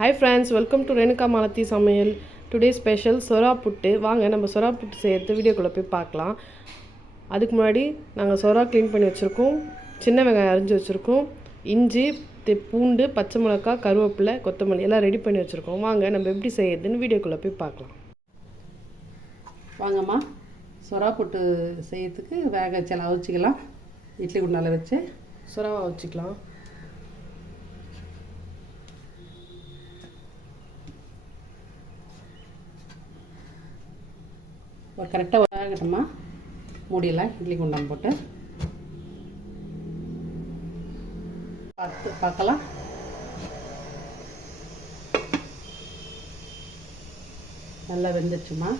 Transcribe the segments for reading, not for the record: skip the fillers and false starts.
Hi friends, welcome to Renuka Malathi Samayal. Today special சொரா புட்டு. வாங்க நம்ம சொரா புட்டு செய்யறது வீடியோக்குள்ள போய் பார்க்கலாம். அதுக்கு முன்னாடி நாங்க சொரா க்ளீன் பண்ணி வச்சிருக்கோம். சின்ன வெங்காயம் அரிஞ்சு வச்சிருக்கோம். இஞ்சி, பூண்டு, பச்சை மிளகாய், கருவேப்பிலை, கொத்தமல்லி எல்லாம் ரெடி பண்ணி வச்சிருக்கோம். வாங்க நம்ம எப்படி செய்யறதுன்னு வீடியோக்குள்ள போய் பார்க்கலாம். வாங்கம்மா சொரா புட்டு செய்யறதுக்கு வேக வச்சு அவிச்சிக்கலாம். இட்லி குண்டால வச்சு சொராவை வச்சுக்கலாம். ஒரு கரெக்டாக வேகட்டம்மா. மூடியெல்லாம் இட்லி குண்டான் போட்டு பார்க்கலாம். நல்லா வெந்துடுச்சுமா.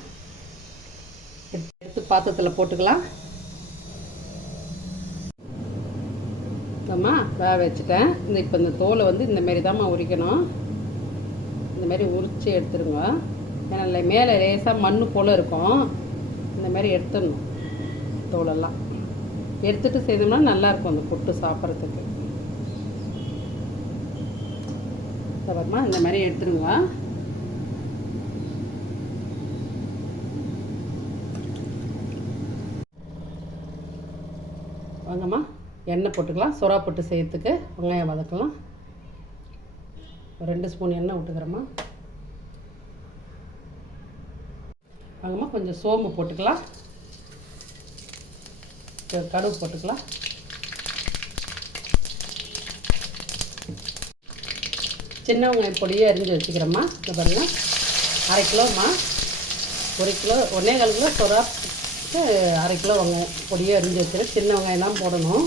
எடுத்து பாத்திரத்தில் போட்டுக்கலாம். அம்மா வேக வச்சுட்டேன். இப்போ இந்த தோலை இந்தமாரி தான்மா உரிக்கணும். இந்தமாரி உரித்து எடுத்துருங்க. ஏன்னா மேலே லேசாக மண் போல் இருக்கும். இந்தமாரி எடுத்துடணும். தோலெல்லாம் எடுத்துகிட்டு செய்தோம்னா நல்லாயிருக்கும் அந்த புட்டு சாப்பிட்றதுக்கு. அப்புறமா இந்த மாதிரி எடுத்துருங்க. வாங்கம்மா எண்ணெய் போட்டுக்கலாம். சொரா புட்டு செய்யறதுக்கு வெங்காயம் வதக்கலாம். ஒரு 2 ஸ்பூன் எண்ணெய் விட்டுக்கிறேம்மா. வாங்கம்மா கொஞ்சம் சோம்பு போட்டுக்கலாம். கடுகு போட்டுக்கலாம். சின்ன வெங்காயம் பொடியை அரிஞ்சு வச்சுக்கிறேம்மா. இந்த பாருங்கள், 1/2 கிலோம்மா. 1 கிலோ 1.25 கிலோ சொரா 1/2 கிலோ வெங்காயம் பொடியை அரிஞ்சு வச்சுக்கிறேன். சின்ன வெங்காயம் தான் போடணும்.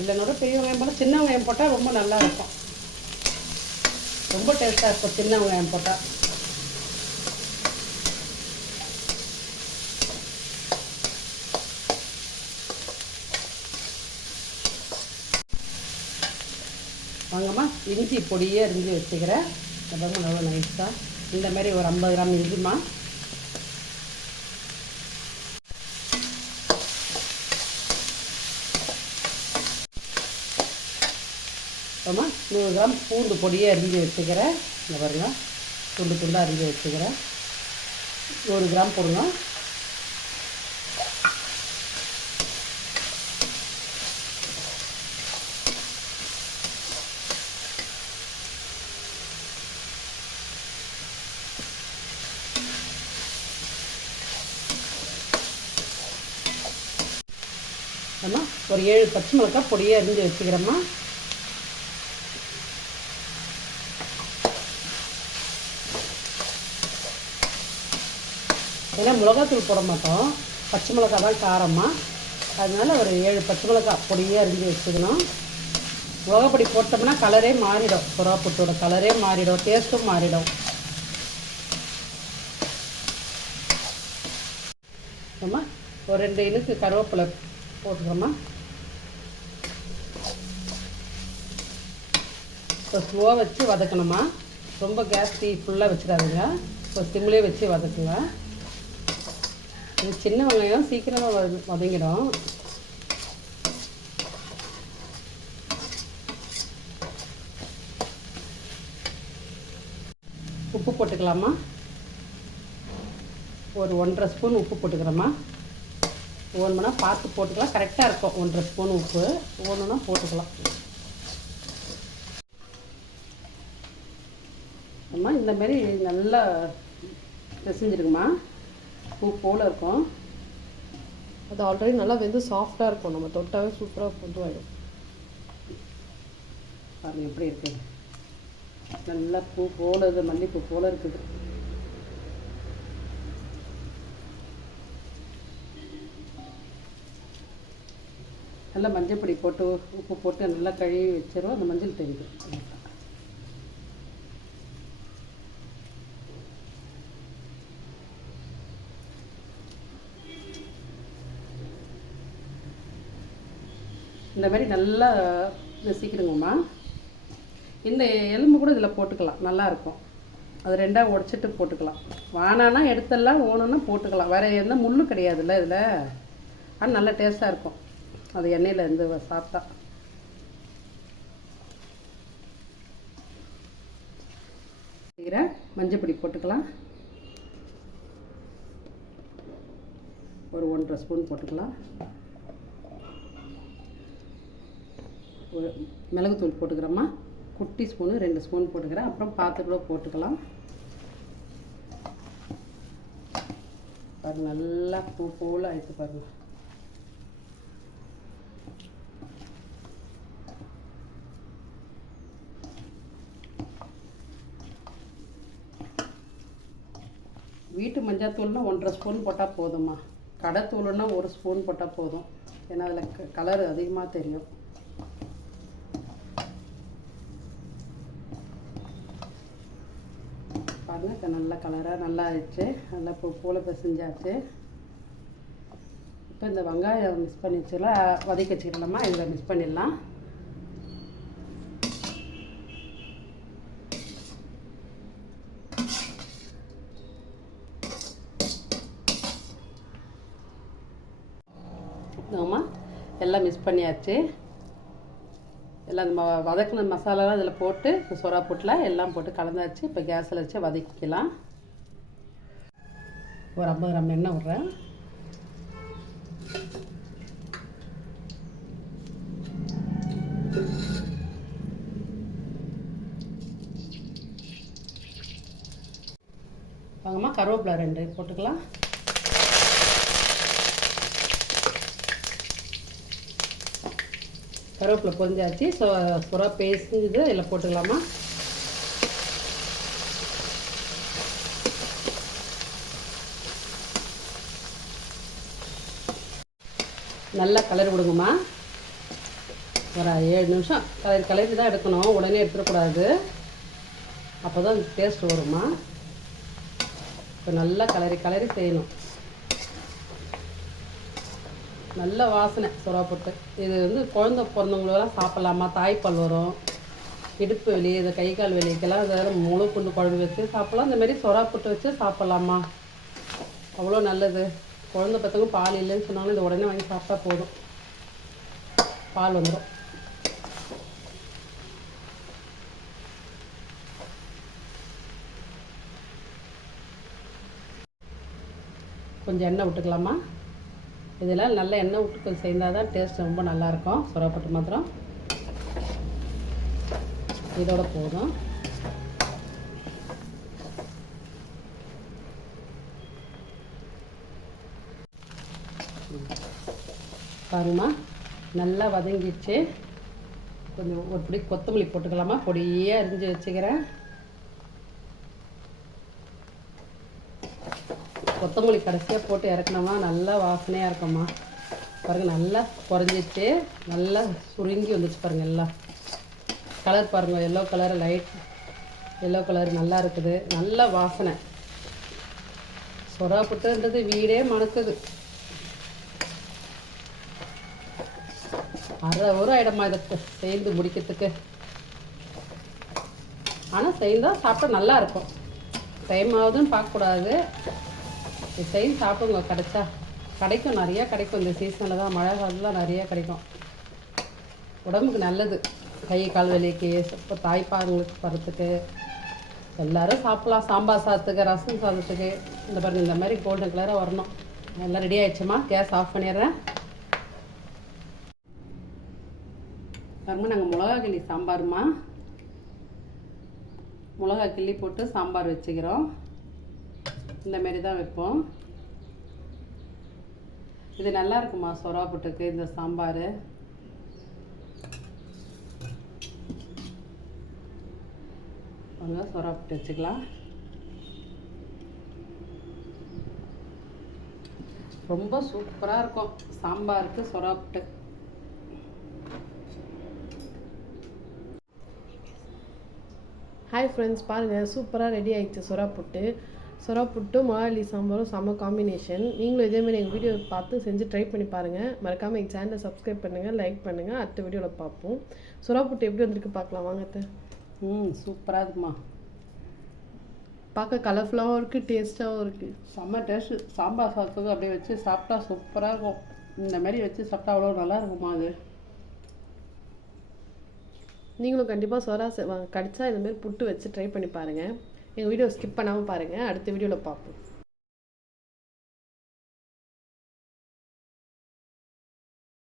இல்லைனோட பெரிய வெங்காயம் போட்டால், சின்ன வெங்காயம் போட்டால் ரொம்ப நல்லா இருக்கும். ரொம்ப டேஸ்ட்டாக இருக்கும் சின்ன வெங்காயம் போட்டால். வாங்கம்மா இஞ்சி பொடியே அரிஞ்சு வச்சுக்கிறேன். அப்புறமா நல்லா நைஸாக இந்த மாதிரி ஒரு 50 கிராம் இஞ்சிம்மா. அப்புறமா 100 கிராம் பூண்டு பொடியே அரிஞ்சு வச்சுக்கிறேன். இந்த பாருங்க, துண்டு துண்டாக அரிஞ்சு வச்சுக்கிறேன். 100 கிராம் போடுங்க. அம்மா ஒரு 7 பச்சை மிளகாய் பொடியை அரிஞ்சு வச்சுக்கிறேம்மா. ஏன்னா மிளகாத்தூள் போட மாட்டோம், பச்சை மிளகாய் தான் காரமாக. அதனால ஒரு 7 பச்சை மிளகாய் பொடியே அரிஞ்சு வச்சுக்கணும். மிளகா பொடி போட்டோம்னா கலரே மாறிடும். சொரா புட்டோட கலரே மாறிடும், டேஸ்ட்டும் மாறிடும். அம்மா ஒரு 2 இனுக்கு கருவேப்பிலை போட்டுக்கிறோம்மா. இப்போ ஸ்லோவாக வச்சு வதக்கணுமா. ரொம்ப கேஸ் டீ ஃபுல்லாக வச்சிடாதுங்க. இப்போ சிம்லேயே வச்சு வதக்குங்க. இது சின்ன வெங்காயம் சீக்கிரமாக வதங்கிடும். உப்பு போட்டுக்கலாமா. ஒரு 1.5 ஸ்பூன் உப்பு போட்டுக்கிறோம்மா. ஒன்றுனா பார்த்து போட்டுக்கலாம், கரெக்டாக இருக்கும். 1.5 ஸ்பூன் உப்பு ஒன்றுனா போட்டுக்கலாம். அம்மா இந்தமாரி நல்லா பிசைஞ்சிருக்குமா. பூ போல் இருக்கும். அது ஆல்ரெடி நல்லா வெந்து சாஃப்டாக இருக்கும். நம்ம தொட்டாவே சூப்பராக பொதுவாயிடும். பாருங்கள் எப்படி இருக்குது. நல்லா பூ போல் இது மல்லிப்பூ போல் இருக்குது. நல்லா மஞ்சள் பொடி போட்டு உப்பு போட்டு நல்லா கழுவி வச்சிரும். அந்த மஞ்சள் தெரியுது. இந்த மாதிரி நல்லா நசிக்கிடுங்கம்மா. இந்த எலும்பு கூட இதில் போட்டுக்கலாம், நல்லாயிருக்கும். அது 2ஆக உடச்சிட்டு போட்டுக்கலாம். வானானா எடுத்துடலாம், ஓணுன்னா போட்டுக்கலாம். வேறு எந்த முள்ளும் கிடையாதுல்ல இதில். ஆனால் நல்லா டேஸ்ட்டாக இருக்கும் அது எண்ணெயில் இருந்து சாப்பிட்டா. மஞ்சள் பொடி போட்டுக்கலாம். ஒரு 1.5 ஸ்பூன் போட்டுக்கலாம். ஒரு மிளகுத்தூள் போட்டுக்கிறோம்மா. குட்டி ஸ்பூனு 2 ஸ்பூன் போட்டுக்கிறேன். அப்புறம் பார்த்து கூட போட்டுக்கலாம். பாருங்கள், நல்லா பூ போல் ஆயிடுச்சு பாருங்கள். வீட்டு மஞ்சாத்தூள்னா 1.5 ஸ்பூன் போட்டால் போதும்மா. கடை தூள்னா 1 ஸ்பூன் போட்டால் போதும். ஏன்னா அதில் கலர் அதிகமாக தெரியும். பாருங்கள், நல்லா கலராக நல்லா ஆயிடுச்சு. நல்லா பூ போல் பிசைஞ்சாச்சு. இப்போ இந்த வெங்காயம் மிக்ஸ் பண்ணி வச்சுக்கலாம், வதக்கி வச்சுக்கலாமா. இதில் மிக்ஸ் பண்ணிடலாம். ஆமாம், எல்லாம் மிக்ஸ் பண்ணியாச்சு. எல்லாம் இந்த வதக்கின மசாலாலாம் இதில் போட்டு இப்போ சொரா புட்டில் எல்லாம் போட்டு கலந்தாச்சு. இப்போ கேஸில் வச்சு வதக்கிக்கலாம். ஒரு 50 கிராம் எண்ணெய் விட்றேன். வாங்கம்மா, கருவேப்பிலை 2 போட்டுக்கலாம். கருவேப்பிலை பொரிஞ்சாச்சு. சுறா பேசுது இதில் போட்டுக்கலாமா. நல்லா கலரி விடுங்கம்மா. ஒரு 7 நிமிஷம் கலரி தான் எடுக்கணும். உடனே எடுத்துடக்கூடாது. அப்போ தான் டேஸ்ட் வருமா. இப்போ நல்லா கலரி செய்யணும். நல்ல வாசனை சுறா புட்டு. இது வந்து குழந்தை பிறந்தவங்களெல்லாம் சாப்பிட்லாமா. தாய்ப்பால் வரும், இடுப்பு வலி, இந்த கை கால் வலிக்கெல்லாம் அதில் முழு புண்டு குழம்பு வச்சு சாப்பிட்லாம். இந்தமாரி சுறா புட்டு வச்சு சாப்பிட்லாமா. அவ்வளோ நல்லது. குழந்தை பத்தவங்க பால் இல்லைன்னு சொன்னாலும் இதை உடனே வாங்கி சாப்பிட்டா போதும், பால் வந்துடும். கொஞ்சம் எண்ணெய் விட்டுக்கலாமா. இதெல்லாம் நல்ல எண்ணெய் விட்டு கொஞ்சம் செய்தால் தான் டேஸ்ட் ரொம்ப நல்லாயிருக்கும். சுறா புட்டு மாத்திரம் இதோட போதும். பாருங்கம்மா, நல்லா வதங்கிடுச்சு. கொஞ்சம் ஒரு பிடி கொத்தமல்லி போட்டுக்கலாமா. பொடியே அரிஞ்சு வச்சுக்கிறேன். கொத்தமல்லி கடைசியாக போட்டு இறக்கணுமா, நல்லா வாசனையாக இருக்கும்மா. பாருங்கள், நல்லா குறைஞ்சிச்சு. நல்லா சுருங்கி வந்துச்சு பாருங்கள். எல்லாம் கலர் பாருங்கள், yellow colour, light yellow colour நல்லா இருக்குது. நல்ல வாசனை. சுறா புட்டுன்றது வீடே மணக்குது. அரை ஒரு ஆயிடமா இதை செய்து முடிக்கிறதுக்கு. ஆனால் செய்தால் சாப்பிட்டா நல்லா இருக்கும். டைம் ஆகுதுன்னு பார்க்கக்கூடாது. இது செய்து சாப்பிடுங்க. கிடைச்சா கிடைக்கும், நிறையா கிடைக்கும். இந்த சீசனில் தான், மழை காலத்தில் நிறையா கிடைக்கும். உடம்புக்கு நல்லது. கை கால் வலிக்கு, இப்போ தாய்ப்பாங்களுக்கு பறத்துக்கு எல்லோரும் சாப்பிட்லாம். சாம்பார் சாதத்துக்கு, ரசம் சாதத்துக்கு. இந்த பாருங்க, இந்த மாதிரி கோல்டன் கலராக வரணும். எல்லாம் ரெடி ஆகிடுச்சுமா. கேஸ் ஆஃப் பண்ணிடுறேன். பாருங்க, நாங்கள் மிளகா கிள்ளி சாம்பாருமா. மிளகா கிள்ளி போட்டு சாம்பார் வச்சுக்கிறோம். இந்தமாரி தான் வைப்போம். இது நல்லா இருக்குமா சுறா புட்டுக்கு இந்த சாம்பார். சுறா புட்டு வச்சுக்கலாம். ரொம்ப சூப்பராக இருக்கும் சாம்பாருக்கு சுறா புட்டு. ஹாய் ஃப்ரெண்ட்ஸ், பாருங்கள், சூப்பராக ரெடி ஆகிடுச்சு சுறா புட்டு. சுறா புட்டும் மிளகாய் சாம்பாரும் செம்ம காம்பினேஷன். நீங்களும் இதேமாதிரி எங்கள் வீடியோ பார்த்து செஞ்சு ட்ரை பண்ணி பாருங்கள். மறக்காமல் எங்கள் சேனலை சப்ஸ்கிரைப் பண்ணுங்கள், லைக் பண்ணுங்கள். அடுத்த வீடியோவில் பார்ப்போம். சுறா புட்டு எப்படி வந்திருக்கு பார்க்கலாம் வாங்க. சூப்பராக இருக்குமா. பார்க்க கலர்ஃபுல்லாகவும் இருக்குது, டேஸ்ட்டாகவும் இருக்குது. செம்ம டேஸ்ட்டு. சாம்பார் சாதத்துக்கு அப்படியே வச்சு சாப்பிட்டா சூப்பராக இருக்கும். இந்த மாதிரி வச்சு சாப்பிட்டா அவ்வளோ நல்லா இருக்குமா. அது நீங்களும் கண்டிப்பாக சுறா கடிச்சா இந்தமாரி புட்டு வச்சு ட்ரை பண்ணி பாருங்கள். எங்கள் வீடியோ ஸ்கிப் பண்ணாமல் பாருங்கள். அடுத்த வீடியோவில் பார்ப்போம்.